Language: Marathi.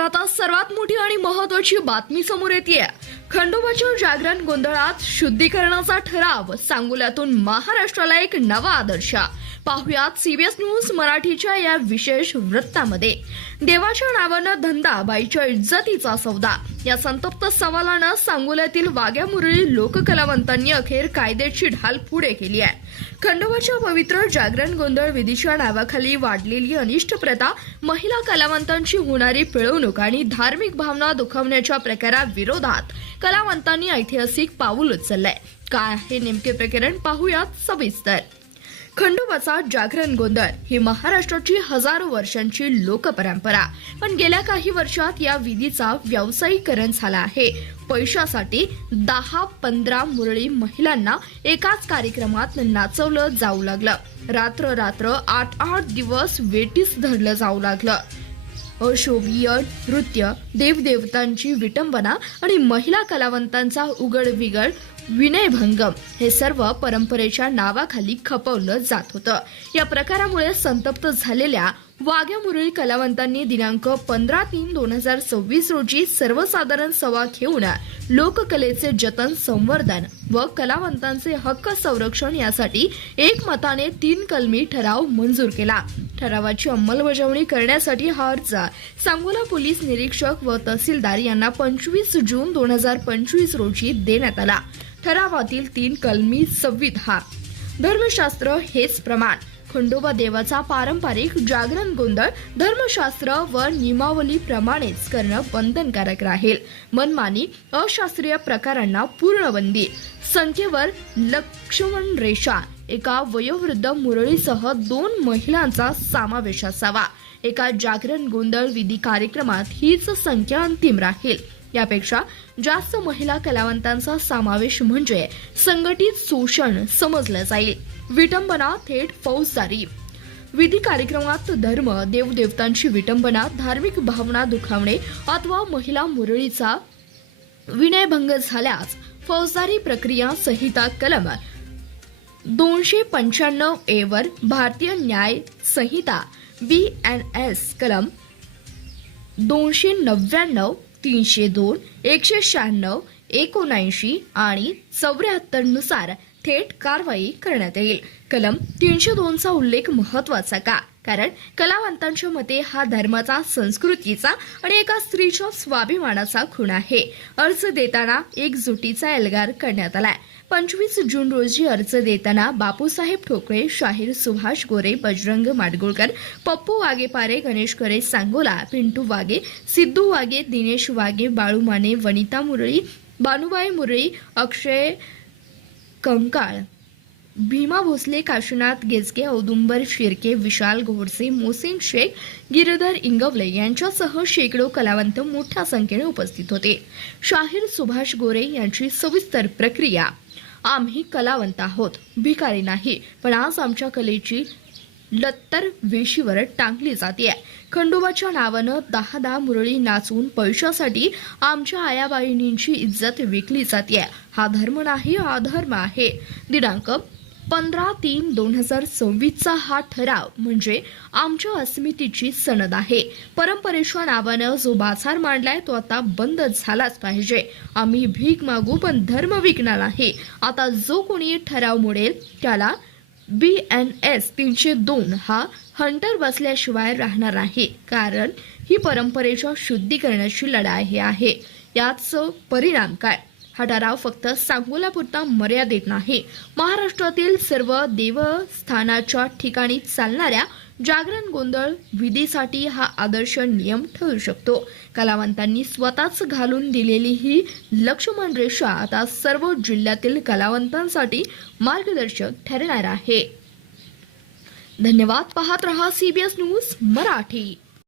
तर आता सर्वात मोठी आणि महत्त्वाची बातमी समोर येते। खंडोबाच्या जागरण गोंधळात शुद्धीकरणाचा ठराव, सांगोल्यातून महाराष्ट्राला एक नवा आदर्श। पाहुयात सीबीएस न्यूज मराठीच्या या विशेष वृत्तामध्ये। देवाच्या नावानं धंदा, बाईच्या इज्जतीचा सौदा, या संतप्त सवालानं सांगोल्यातील वाघ्या मुरळी लोककलावंतांनी अखेर कायद्याची ढाल पुढे केली आहे। खंडोबाच्या पवित्र जागरण गोंधळ विधीच्या नावाखाली वाढलेली अनिष्ट प्रथा, महिला कलावंतांची होणारी पिळवणूक आणि धार्मिक भावना दुखावण्याच्या प्रकाराविरोधात कलावंतांनी ऐतिहासिक पाऊल उचललंय। काय आहे नेमके प्रकरण, पाहूयात सविस्तर। खंडोबाचा जागरण गोंधळ ही महाराष्ट्राची हजारो वर्षांची लोकपरंपरा, पण गेल्या काही वर्षात या विधीचा व्यावसायीकरण झाला आहे। पैशासाठी 10-15 मुरळी महिलांना एकाच कार्यक्रमात नाचवलं जाऊ लागलं। रात्र 8 दिवस वेटीस धरलं जाऊ लागलं। अशोभीय नृत्य, देवदेवतांची विटंबना आणि महिला कलावंतांचा उघडविघड विनयभंगम हे सर्व परंपरेच्या नावाखाली खपवलं जात होतं। या प्रकारामुळे संतप्त झालेल्या वाघ्या मुरळी कलावंतांनी दिनांक 15/3/2026 रोजी सर्वसाधारण सभा घेऊन लोककलेचे जतन, संवर्धन व कलावंतांचे हक्क संरक्षण यासाठी एकमताने 3 कलमी ठराव मंजूर केला। ठरावाची अंमलबजावणी करण्यासाठी हा अर्ज सांगोला पोलीस निरीक्षक व तहसीलदार यांना 25 जून 2025 रोजी देण्यात आला। ठरावातील 3 कलमी संविधान, धर्मशास्त्र हेच प्रमाण, खंडोबा देवाचा पारंपरिक जागरण गोंधळ धर्मशास्त्र व नियमावली प्रमाणेच करणं बंधनकारक राहील। मनमानी अशास्त्रीय प्रकारांना पूर्णबंदी, संख्येवर लक्ष्मण रेषा, एका वयोवृद्ध मुरळीसह 2 महिलांचा समावेश असावा। एका जागरण गोंधळ विधी कार्यक्रमात हीच संख्या अंतिम राहील। यापेक्षा जास्त महिला कलावंतांचा समावेश म्हणजे संघटित शोषण समजलं जाईल। विटंबना थेट फौजदारी। विधी कार्यक्रमात धर्म, देवदेवतांची विटंबना, धार्मिक भावना दुखावणे अथवा महिला मुरळीचा विनयभंग झाल्यास फौजदारी प्रक्रिया संहिता कलम 295A वर, भारतीय न्याय संहिता BNS कलम 299, 302, 196, 79 आणि 74 नुसार थेट कारवाई करण्यात येईल। कलम 302 चा उल्लेख महत्वाचा का? कारण कलावंतांच्या मते हा धर्माचा, संस्कृतीचा आणि एका स्त्रीच्या स्वाभिमानाचा खून आहे। अर्ज देताना एकजुटीचा एल्गार करण्यात आलाय। 25 जून रोजी अर्ज देताना बापूसाहेब ठोकळे, शाहीर सुभाष गोरे, बजरंग माडगुळकर, पप्पू वागे पारे, गणेश करे सांगोला, पिंटू वागे, सिद्धू वागे, दिनेश वागे, बाळू माने, वनिता मुरळी, बानुबाई मुरळी, अक्षय कंकाळ, भीमा भोसले, काशीनाथ गेजके, औदुंबर शिर्के, विशाल गोडसे, मोहसिन शेख, गिरधर इंगवले यांच्यासह शेकडो कलावंत मोठ्या संख्येने उपस्थित होते। शाहीर सुभाष गोरे यांची सविस्तर प्रक्रिया। आम्ही कलावंत आहोत, भिकारी नाही, पण आज आमच्या कलेची लत्तर वेशीवर टांगली जाते। खंडोबाच्या नावानं 10 मुरळी नाचवून पैशासाठी आमच्या आयाबाईंची इज्जत विकली जाते। हा धर्म नाही, अधर्म आहे। दिनांक 15/3/2026 चा हा ठराव म्हणजे आमच्या अस्मितेची सनद आहे। परंपरेच्या नावानं जो बाजार मांडलाय तो आता बंद झालाच पाहिजे। आम्ही भीक मागू पण धर्म विकणार नाही। आता जो कोणी ठराव मोडेल त्याला BNS 302 हा हंटर बसल्याशिवाय राहणार नाही, कारण ही परंपरेच्या शुद्धीकरणाची लढाई आहे। याचा परिणाम काय? हा ठराव फक्त सांगोल्यापुरता मर्यादित नाही, महाराष्ट्रातील सर्व देवस्थानाच्या ठिकाणी चालणाऱ्या जागरण गोंधळ विधीसाठी हा आदर्श नियम ठरू शकतो। कलावंतांनी स्वतःच घालून दिलेली ही लक्ष्मण रेषा आता सर्व जिल्ह्यातील कलावंतांसाठी मार्गदर्शक ठरणार आहे। धन्यवाद। पाहत रहा सीबीएस न्यूज मराठी।